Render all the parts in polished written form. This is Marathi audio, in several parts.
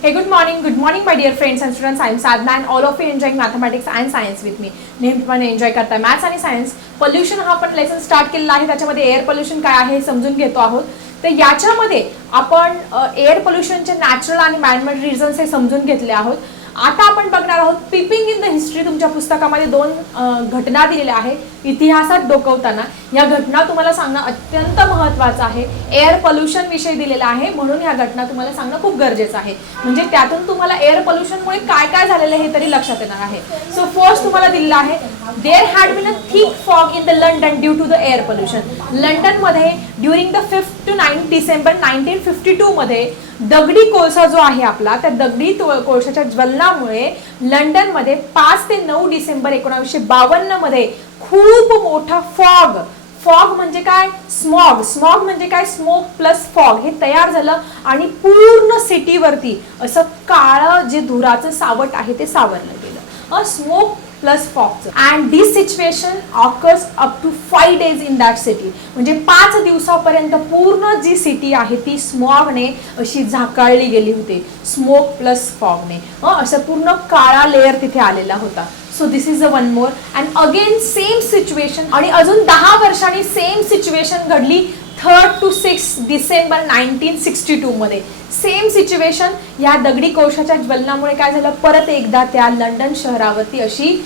Hey, good morning, my dear friends and students. I am Sadhna and all of you enjoying mathematics and science with me. नेहमीप्रमाणे एन्जॉय करताय मॅथ्स आणि सायन्स. पोल्युशन हा आपण लेसन स्टार्ट केलेला आहे. त्याच्यामध्ये एअर पोल्युशन काय आहे हे समजून घेतो आहोत. तर याच्यामध्ये आपण एअर पोल्युशनचे नॅचरल आणि मॅनमेड रिझन्स हे समजून घेतले आहोत. आता आपण बघणार आहोत पीपिंग इन द हिस्ट्री. तुमच्या पुस्तकामध्ये दोन घटना दिलेल्या आहेत इतिहासात डोकवताना. या घटना तुम्हाला सांगणं अत्यंत महत्त्वाचं आहे. एअर पोल्युशन विषय दिलेला आहे म्हणून या घटना तुम्हाला सांगणं खूप गरजेचं आहे. म्हणजे त्यातून तुम्हाला एअर पोल्युशनमुळे काय काय झालेलं हे तरी लक्षात येणार आहे. सो फर्स्ट तुम्हाला दिलेलं आहे there had been a thick fog in the London due to the air pollution. लंडनमध्ये ड्युरिंग द 5 to 9 डिसेंबर 1952 मध्ये दगडी कोळसा जो आहे आपला त्या दगडी कोळशाच्या ज्वलनामुळे लंडनमध्ये 5 ते 9 डिसेंबर 1952 मध्ये खूप मोठा फॉग म्हणजे काय स्मॉग म्हणजे काय स्मोक प्लस फॉग हे तयार झालं आणि पूर्ण सिटीवरती असं काळं जे धुराचं सावट आहे ते सावरलं गेलं. Smoke plus fog and this situation occurs up to 5 days in that city. म्हणजे 5 दिवसापर्यंत पूर्ण जी सिटी आहे ती स्मॉगने अशी झाकाळली गेली होती. स्मोक प्लस फॉगने असं पूर्ण काळा लेअर तिथे आलेला होता. So this is a one more and again same situation आणि अजून 10 वर्षांनी सेम सिच्युएशन घडली 3rd to 6th डिसेंबर 1962 मध्ये. सेम सिच्युएशन या दगडी कोळशाच्या ज्वलनामुळे काय झालं परत एकदा त्या लंडन शहरावरती अशी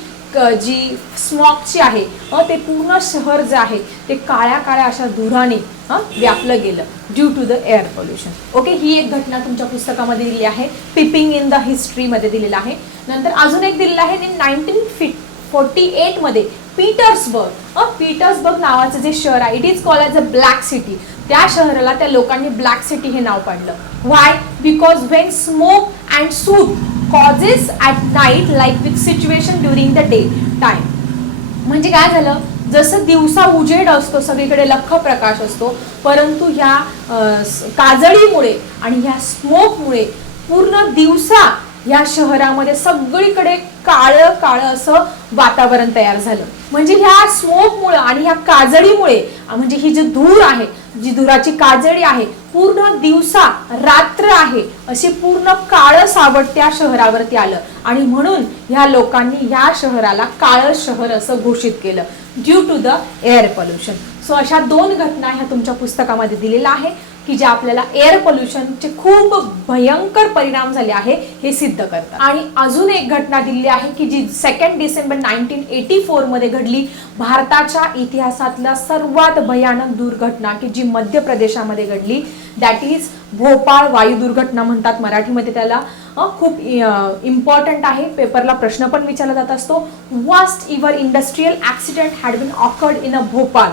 जी स्मॉगची आहे ते पूर्ण शहर जे आहे ते काळ्या काळ्या अशा धुराने व्यापलं गेलं due to the air pollution. Okay, ही एक घटना तुमच्या पुस्तकामध्ये दिली आहे. पीपिंग इन द हिस्ट्री मध्ये दिलेलं आहे. नंतर अजून एक दिलेलं आहे 1948 मध्ये पीटर्सबर्ग नावाचं जे शहर आहे it is called as a black city. त्या शहराला त्या लोकांनी ब्लॅक सिटी हे नाव पाडलं. Why? Because when smoke and soot causes at night like with situation during the day time. म्हणजे काय झालं जसं दिवसा उजेड असतो सगळीकडे लख्ख प्रकाश असतो परंतु ह्या काजळीमुळे आणि ह्या स्मोकमुळे पूर्ण दिवसा या शहरामध्ये सगळीकडे काळं काळं असं वातावरण तयार झालं. म्हणजे ह्या स्मोकमुळे आणि ह्या काजळीमुळे म्हणजे ही जी धूर आहे जी धुराची काजळी आहे पूर्ण दिवसा रात्र आहे असे पूर्ण काळं सावट त्या शहरावरती आलं आणि म्हणून ह्या लोकांनी ह्या शहराला काळं शहर असं घोषित केलं due to the air pollution. So अशा दोन घटना ह्या तुमच्या पुस्तकामध्ये दिलेल्या आहे की जे आपल्याला एअर पोल्युशनचे खूप भयंकर परिणाम झाले आहे हे सिद्ध करतात. आणि अजून एक घटना दिलेली आहे की जी 2 डिसेंबर 1984 मध्ये घडली. भारताच्या इतिहासातल्या सर्वात भयानक दुर्घटना की जी मध्य प्रदेशामध्ये घडली. दॅट इज भोपाळ वायू दुर्घटना म्हणतात मराठीमध्ये त्याला. खूप इम्पॉर्टंट आहे. पेपरला प्रश्न पण विचारला जात असतो. Worst ever industrial accident had been occurred in a Bhopal.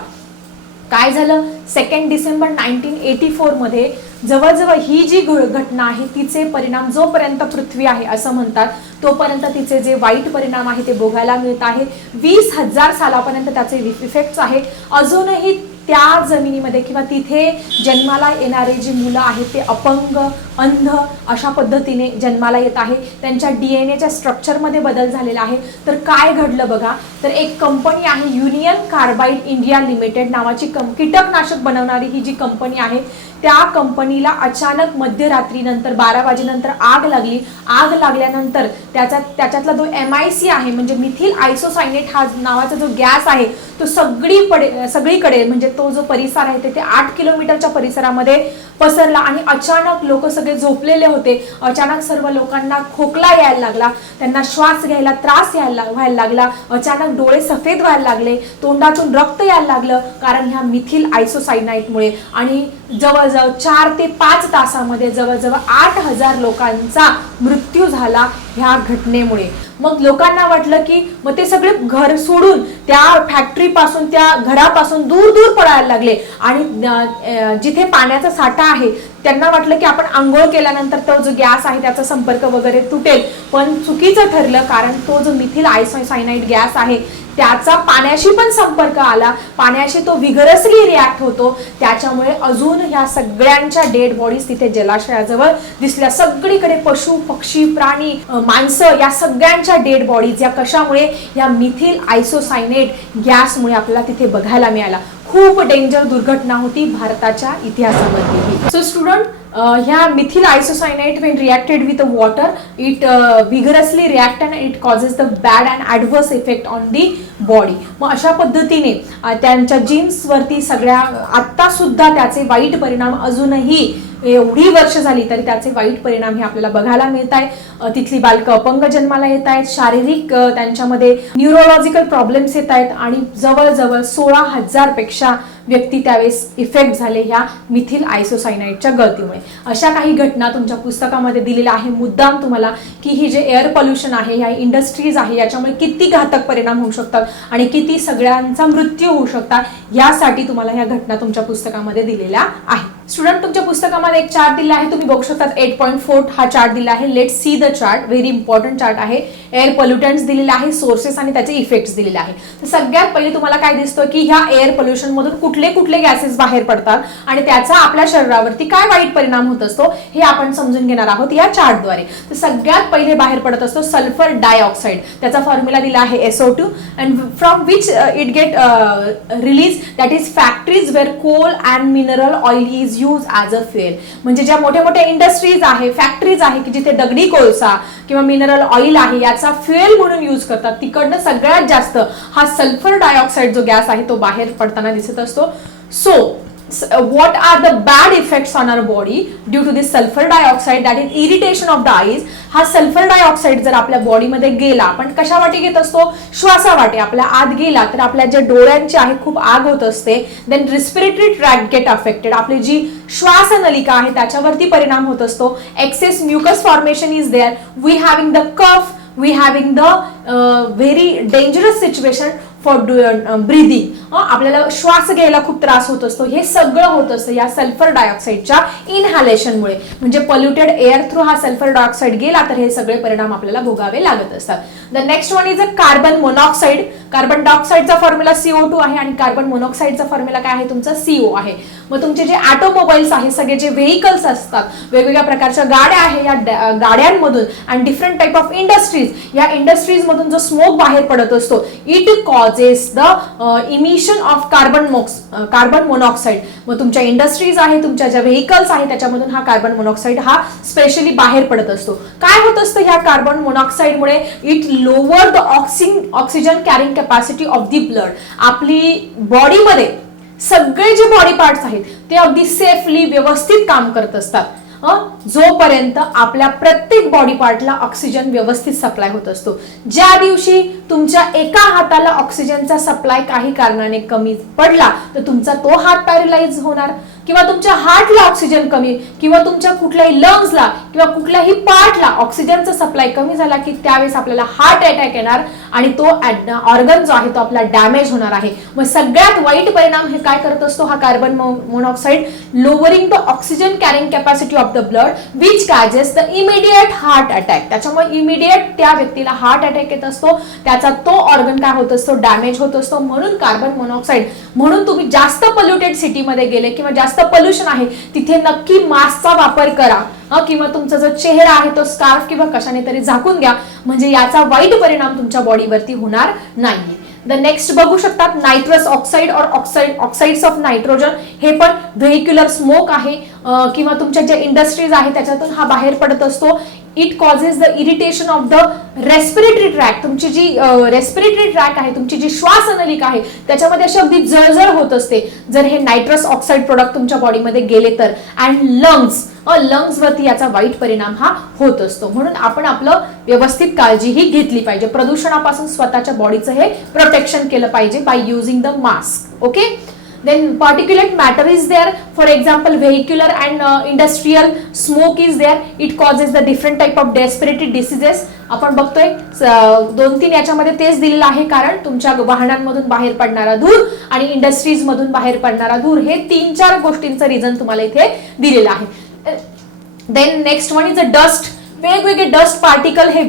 काय झालं 2 डिसेंबर 1984 मध्ये जवळजवळ ही जी घटना आहे तिचे परिणाम जोपर्यंत पृथ्वी आहे असं म्हणतात तोपर्यंत तिचे जे वाईट परिणाम आहे ते भोगायला मिळत आहे. 20,000 सालापर्यंत त्याचे इफेक्ट्स आहे. अजूनही त्या जमिनीमध्ये किंवा तिथे जन्माला येणारे जी मुलं आहेत ते अपंग अंध अशा पद्धतीने जन्माला येत आहे. त्यांच्या DNA स्ट्रक्चरमध्ये बदल झालेला आहे. तर काय घडलं बघा तर एक कंपनी आहे युनियन कार्बाइड इंडिया लिमिटेड नावाची कीटकनाशक बनवणारी ही जी कंपनी आहे त्या कंपनीला अचानक मध्यरात्रीनंतर 12 वाजेनंतर आग लागली. आग लागल्यानंतर त्याच्यातला जो MIC आहे म्हणजे मिथिल आयसोसायनेट हा नावाचा जो गॅस आहे तो सगळीकडे म्हणजे तो जो परिसर आहे ते 8 किलोमीटरच्या परिसरामध्ये पसरला आणि अचानक लोक सगळे झोपलेले होते. अचानक सर्व लोकांना खोकला यायला लागला. त्यांना श्वास घ्यायला त्रास व्हायला लागला. अचानक डोळे सफेद व्हायला लागले. तोंडातून रक्त यायला लागलं कारण ह्या मिथिल आयसोसायनाइटमुळे. आणि जवळजवळ 4 ते 5 तासामध्ये जवळजवळ 8,000 लोकांचा मृत्यू झाला ह्या घटनेमुळे. मग लोकांना वाटलं की मग ते सगळे घर सोडून त्या फॅक्टरीपासून त्या घरापासून दूर दूर पळायला लागले आणि जिथे पाण्याचा साठा आहे त्यांना वाटलं की आपण आंघोळ केल्यानंतर तो जो गॅस आहे त्याचा संपर्क वगैरे तुटेल. पण चुकीचं ठरलं कारण तो जो मिथिल आयसोसायनाइड गॅस आहे त्याचा पाण्याशी पण संपर्क आला. पाण्याशी तो विगरसली रिॲक्ट होतो. त्याच्यामुळे अजून ह्या सगळ्यांच्या डेड बॉडीज तिथे जलाशयाजवळ दिसल्या. सगळीकडे पशु पक्षी प्राणी माणसं या सगळ्यांच्या डेड बॉडीज या कशामुळे या मिथिल आयसोसायनेट गॅसमुळे आपल्याला तिथे बघायला मिळाला. खूप डेंजर दुर्घटना होती भारताच्या इतिहासामध्ये. सो स्टुडंट ह्या methyl आयसोसायनाइड when reacted with the water it vigorously react and it causes the bad and adverse effect on the body. मग अशा पद्धतीने त्यांच्या जीन्स वरती सगळ्या आता सुद्धा त्याचे वाईट परिणाम अजूनही एवढी वर्ष झाली तरी त्याचे वाईट परिणाम हे आपल्याला बघायला मिळत आहेत. तिथली बालकं अपंग जन्माला येत आहेत, शारीरिक त्यांच्यामध्ये न्यूरोलॉजिकल प्रॉब्लेम्स येत आहेत आणि जवळजवळ 16,000 पेक्षा व्यक्ती त्यावेळेस इफेक्ट झाले ह्या मिथिल आयसोसायनाइडच्या गळतीमुळे. अशा काही घटना तुमच्या पुस्तकामध्ये दिलेल्या आहे मुद्दाम तुम्हाला की ही जे एअर पोल्युशन आहे, ह्या इंडस्ट्रीज आहे, याच्यामुळे किती घातक परिणाम होऊ शकतात आणि किती सगळ्यांचा मृत्यू होऊ शकतात, यासाठी तुम्हाला ह्या घटना तुमच्या पुस्तकामध्ये दिलेल्या आहे. स्टुडंट, तुमच्या पुस्तकामध्ये एक चार्ट दिला आहे, तुम्ही बघू शकता 8.4 हा चार्ट दिला आहे. Let see the chart, very important chart आहे. एअर पोल्युटंट्स दिलेले आहे, सोर्सेस आणि त्याचे इफेक्ट्स दिलेले आहे. तर सगळ्यात पहिले तुम्हाला काय दिसतं की ह्या एअर पोल्युशन मधून कुठले कुठले गॅसेस बाहेर पडतात आणि त्याचा आपल्या शरीरावरती काय वाईट परिणाम होत असतो हे आपण समजून घेणार आहोत या चार्टद्वारे. तर सगळ्यात पहिले बाहेर पडत असतो सल्फर डायऑक्साईड. त्याचा फॉर्म्युला दिला आहे SO2 and from which it get release, that is factories where coal and mineral oil is use as a fuel. म्हणजे ज्या मोठ्या मोठ्या इंडस्ट्रीज आहे, फॅक्टरीज आहे की जिथे दगडी कोळसा किंवा मिनरल ऑइल आहे याचा फ्युएल म्हणून यूज करतात, तिकडनं सगळ्यात जास्त हा सल्फर डायऑक्साईड जो गॅस आहे तो बाहेर पडताना दिसत असतो. So what are the bad effects on our body due to this sulfur dioxide, that is irritation of the eyes. हा सल्फर डायऑक्साईड जर आपल्या बॉडीमध्ये गेला, आपण कशा वाटे घेत असतो, श्वासावाटे आपल्या आत गेला तर आपल्या ज्या डोळ्यांची आहे खूप आग होत असते. Then respiratory tract get affected, आपली जी श्वासनलिका आहे त्याच्यावरती परिणाम होत असतो. Excess mucus formation is there, we having the cough, we having the very dangerous situation for breathing. आपल्याला श्वास घ्यायला खूप त्रास होत असतो. हे सगळं होत असतं या सल्फर डायऑक्साईडच्या इनहॅलेशनमुळे. म्हणजे पोल्युटेड एअर थ्रू हा सल्फर डायऑक्साईड गेला तर हे सगळे परिणाम आपल्याला भोगावे लागत असतात. The next one is a carbon monoxide. Carbon डायऑक्साईडचा फॉर्म्युला CO2 आहे आणि कार्बन मोनॉक्साईडचा फॉर्म्युला काय आहे तुमचा CO आहे. मग तुमचे जे ऑटोमोबाईल्स आहे, सगळे जे व्हेकल्स असतात, वेगवेगळ्या प्रकारच्या गाड्या आहे, या गाड्यांमधून आणि डिफरंट टाइप ऑफ इंडस्ट्रीज, या इंडस्ट्रीज मधून जो स्मोक बाहेर पडत असतो, it causes the emission of carbon monoxide. मग तुमच्या इंडस्ट्रीज आहे, तुमच्या ज्या व्हेकल्स आहे त्याच्यामधून हा कार्बन मोनॉक्साईड हा स्पेशली बाहेर पडत असतो. काय होत असतं ह्या कार्बन मोनॉक्साईडमुळे, it lower the oxygen carrying capacity of the blood. आपली बॉडीमध्ये सगळे जे बॉडी पार्ट्स आहेत ते अगदी सेफली व्यवस्थित काम करत असतात जोपर्यंत आपल्या प्रत्येक बॉडी पार्टला ऑक्सिजन व्यवस्थित सप्लाय होत असतो. ज्या दिवशी तुमच्या एका हाताला ऑक्सिजनचा सप्लाय काही कारणाने कमी पडला तर तुमचा तो हात पॅरलाइज होणार, किंवा तुमच्या हार्टला ऑक्सिजन कमी, किंवा तुमच्या कुठल्याही लंग्सला किंवा कुठल्याही पार्टला ऑक्सिजनचा सप्लाय कमी झाला की त्यावेळेस आपल्याला हार्ट अटॅक येणार आणि तो ऑर्गन जो आहे तो आपला डॅमेज होणार आहे. मग सगळ्यात वाईट परिणाम हे काय करत असतो हा carbon monoxide, lowering the oxygen carrying capacity of the blood which causes the immediate heart attack. त्याच्यामुळे इमिडिएट त्या व्यक्तीला हार्ट अटॅक येत असतो, त्याचा तो ऑर्गन काय होत असतो, डॅमेज होत असतो. म्हणून कार्बन मोनॉक्साईड, म्हणून तुम्ही जास्त पोल्युटेड सिटीमध्ये गेले किंवा जास्त पोल्युशन आहे तिथे नक्की मास्कचा वापर करा किंवा तुमचा जो चेहरा आहे तो स्कार्फ किंवा कशाने तरी झाकून घ्या, म्हणजे याचा वाईट परिणाम तुमच्या बॉडीवरती होणार नाही. द नेक्स्ट बघू शकतात नायट्रस ऑक्साईड और ऑक्साइड्स ऑफ नायट्रोजन. हे पण व्हेहिक्युलर स्मोक आहे किंवा तुमच्या ज्या इंडस्ट्रीज आहे त्याच्यातून हा बाहेर पडत असतो. It causes the irritation of the respiratory track. तुमची जी रेस्पिरेटरी ट्रॅक आहे, तुमची जी श्वासनलिका आहे त्याच्यामध्ये अशी अगदी जळजळ होत असते जर हे नायट्रस ऑक्साईड प्रोडक्ट तुमच्या बॉडीमध्ये गेले तर. अँड लंग्स वरती याचा वाईट परिणाम हा होत असतो. म्हणून आपण आपलं व्यवस्थित काळजी ही घेतली पाहिजे. प्रदूषणापासून स्वतःच्या बॉडीचं हे प्रोटेक्शन केलं पाहिजे by using the mask. Okay. Then particulate matter is there, for example vehicular and industrial smoke is there, it causes the different type of respiratory diseases. आपण बघतोय 2-3 याच्यामध्ये तेच दिलेलं आहे, कारण तुमच्या वाहनांमधून बाहेर पडणारा धूर आणि इंडस्ट्रीज मधून बाहेर पडणारा धूर हे 3-4 गोष्टींचं रिझन तुम्हाला इथे दिलेलं आहे. Then next one is a dust. वेगवेगळे डस्ट पार्टिकल हे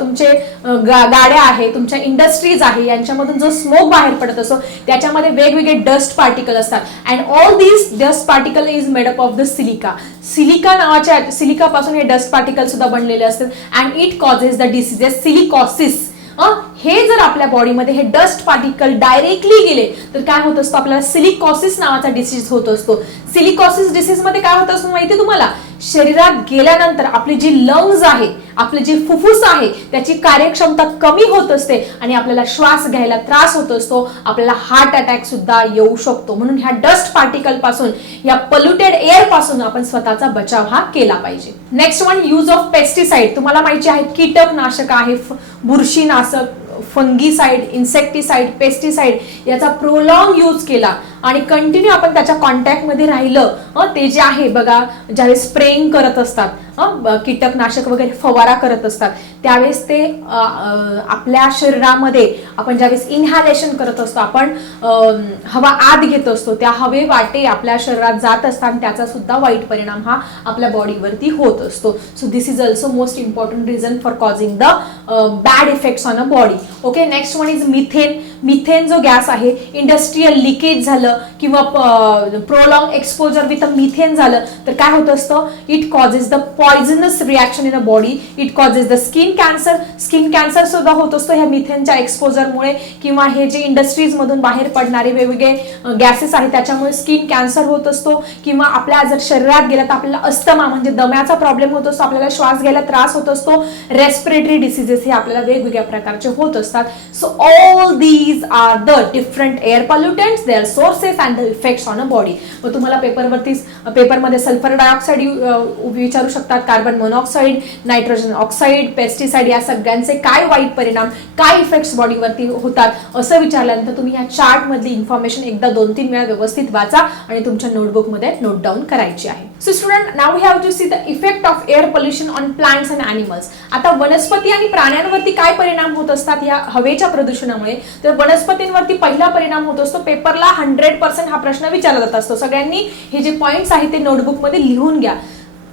तुमचे गाड्या आहे, तुमच्या इंडस्ट्रीज आहे यांच्यामधून जो स्मोक बाहेर पडत असतो त्याच्यामध्ये वेगवेगळे डस्ट पार्टिकल असतात. And all these dust particle is made up of the silica नावाच्या सिलिकापासून हे डस्ट पार्टिकल सुद्धा बनलेले असतात. And it causes the diseases silicosis. हे जर आपल्या बॉडीमध्ये हे डस्ट पार्टिकल डायरेक्टली गेले तर काय होत असतं, आपल्याला सिलिकॉसिस नावाचा डिसीज होत असतो. सिलिकॉसिस डिसीज मध्ये काय होत असतं माहिती तुम्हाला, शरीरात गेल्यानंतर आपली जी लंग्स आहे, आपले जे फुफ्फुस आहे त्याची कार्यक्षमता कमी होत असते आणि आपल्याला श्वास घ्यायला त्रास होत असतो, आपल्याला हार्ट अटॅक सुद्धा येऊ शकतो. म्हणून ह्या डस्ट पार्टिकल पासून, या पोल्युटेड एअर पासून आपण स्वतःचा बचाव हा केला पाहिजे. Next one, use of pesticide. तुम्हाला माहिती आहे कीटकनाशक आहे, बुरशीनाशक, फंगीसाइड, इन्सेक्टिसाइड, पेस्टिसाइड याचा प्रोलॉंग यूज केला आणि कंटिन्यू आपण त्याच्या कॉन्टॅक्ट मध्ये राहिलं, ते जे आहे बघा, ज्यावेळेस स्प्रेइंग करत असतात, कीटकनाशक वगैरे फवारा करत असतात, त्यावेळेस ते आपल्या शरीरामध्ये आपण ज्यावेळेस इनहॅलेशन करत असतो, आपण हवा आत घेत असतो, त्या हवे वाटे आपल्या शरीरात जात असतात, त्याचा सुद्धा वाईट परिणाम हा आपल्या बॉडीवरती होत असतो. So this is also most important reason for causing the bad effects on a body. Okay, next one is methane. Methane जो गॅस आहे, इंडस्ट्रियल लिकेज झालं किंवा प्रोलॉंग एक्सपोजर विथ मिथेन झालं तर काय होत असतं, it causes the poisonous reaction in a body, it causes the skin cancer. Skin cancer सुद्धा होत असतो ह्या मिथेनच्या एक्सपोजरमुळे, किंवा हे जे इंडस्ट्रीज मधून बाहेर पडणारे वेगवेगळे गॅसेस आहेत त्याच्यामुळे स्किन कॅन्सर होत असतो, किंवा आपल्या जर शरीरात गेला तर आपल्याला अस्थमा म्हणजे दम्याचा प्रॉब्लेम होत असतो, आपल्याला श्वास घ्यायला त्रास होत असतो, रेस्पिरेटरी डिसीजेस हे आपल्याला वेगवेगळ्या प्रकारचे होत असतात. So all these are the different air pollutants, their sources and the effects on a body. मग तुम्हाला पेपरमध्ये सल्फर डायऑक्साईड विचारू शकतात, carbon monoxide, nitrogen oxide, pesticide या सगळ्यांचे काय वाईट परिणाम, काय इफेक्ट्स बॉडीवरती होतात असं विचारल्यानंतर तुम्ही या चार्ट मधली इन्फॉर्मेशन एकदा 2-3 वेळा व्यवस्थित वाचा आणि तुमच्या नोटबुक मध्ये नोट डाऊन करायची आहे. So student, now we have to see the effect of air pollution on plants and animals. आता वनस्पती आणि प्राण्यांवरती काय परिणाम होत असतात या हवेच्या प्रदूषणामुळे, तर वनस्पतींवरती पहिला परिणाम होत असतो. पेपरला 100% हा प्रश्न विचारला जात असतो. सगळ्यांनी हे जे पॉइंट्स आहेत ते नोटबुक मध्ये लिहून घ्या.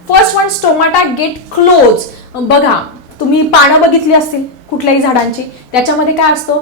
First one, stomata get close. बघा, तुम्ही पानं बघितली असतील कुठल्याही झाडांची, त्याच्यामध्ये काय असतो,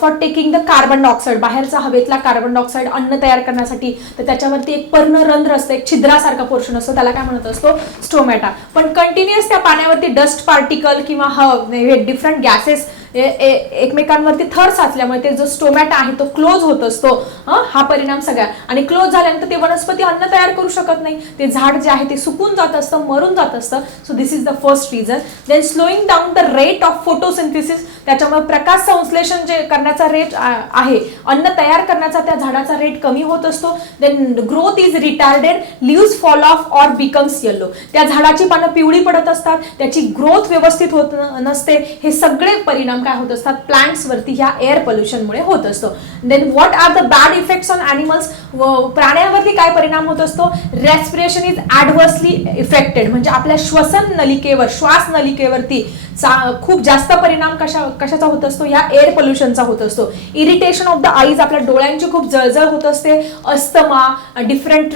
for taking the carbon dioxide, बाहेरचा हवेतला कार्बन डायऑक्साईड अन्न तयार करण्यासाठी, तर त्याच्यावरती एक पर्णरंध्र असतं, एक छिद्रासारखा पोर्शन असतो, त्याला काय म्हणत असतो, स्टोमॅटा. पण कंटिन्युअस त्या पाण्यावरती डस्ट पार्टिकल किंवा डिफरंट गॅसेस एकमेकांवरती थर साचल्यामुळे ते जो स्टोमॅटा आहे तो क्लोज होत असतो. हा परिणाम सगळ्या, आणि क्लोज झाल्यानंतर ते वनस्पती अन्न तयार करू शकत नाही, ते झाड जे आहे ते सुकून जात असतं, मरून जात असतं. So this is the first reason. Then slowing down the rate of photosynthesis, त्याच्यामुळे प्रकाश संश्लेषण जे करण्याचा रेट आहे, अन्न तयार करण्याचा त्या झाडाचा रेट कमी होत असतो. Then growth is retarded, leaves fall off or becomes yellow, त्या झाडाची पानं पिवळी पडत असतात, त्याची ग्रोथ व्यवस्थित होत नसते. हे सगळे परिणाम काय होत असतात, प्लांट्स वरती ह्या एअर पोल्युशन मुळे होत असतो. Then what are the bad effects on animals, प्राण्यांवरती काय परिणाम होत असतो, रेस्पिरेशन इज ॲडव्हर्सली इफेक्टेड, म्हणजे आपल्या श्वसन नलिकेवर, श्वास नलिकेवरती खूप जास्त परिणाम कशाचा होत असतो, या एअर पोल्युशनचा होत असतो. इरिटेशन ऑफ द आईज, आपल्या डोळ्यांची खूप जळजळ होत असते, अस्थमा, डिफरंट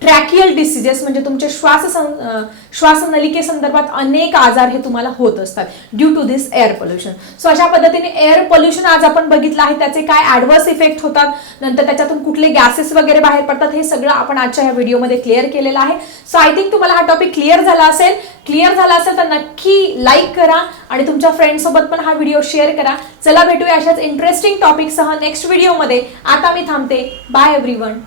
ट्रॅकियल डिसीजेस म्हणजे तुमचे श्वासनलिके संदर्भात अनेक आजार हे तुम्हाला होत असतात due to this air pollution. So अशा पद्धतीने एअर पोल्युशन आज आपण बघितलं आहे, त्याचे काय ऍडव्हर्स इफेक्ट होतात, नंतर त्याच्यातून कुठले गॅसेस वगैरे बाहेर पडतात, हे सगळं आपण आजच्या या व्हिडिओमध्ये क्लिअर केलेलं आहे. सो आय थिंक तुम्हाला हा टॉपिक क्लिअर झाला असेल. क्लिअर झाला असेल तर नक्की लाईक करा आणि तुमच्या फ्रेंड सोबत पण हा व्हिडिओ शेअर करा. चला भेटूया अशाच इंटरेस्टिंग टॉपिकसह नेक्स्ट व्हिडिओमध्ये. आता मी थांबते. Bye everyone.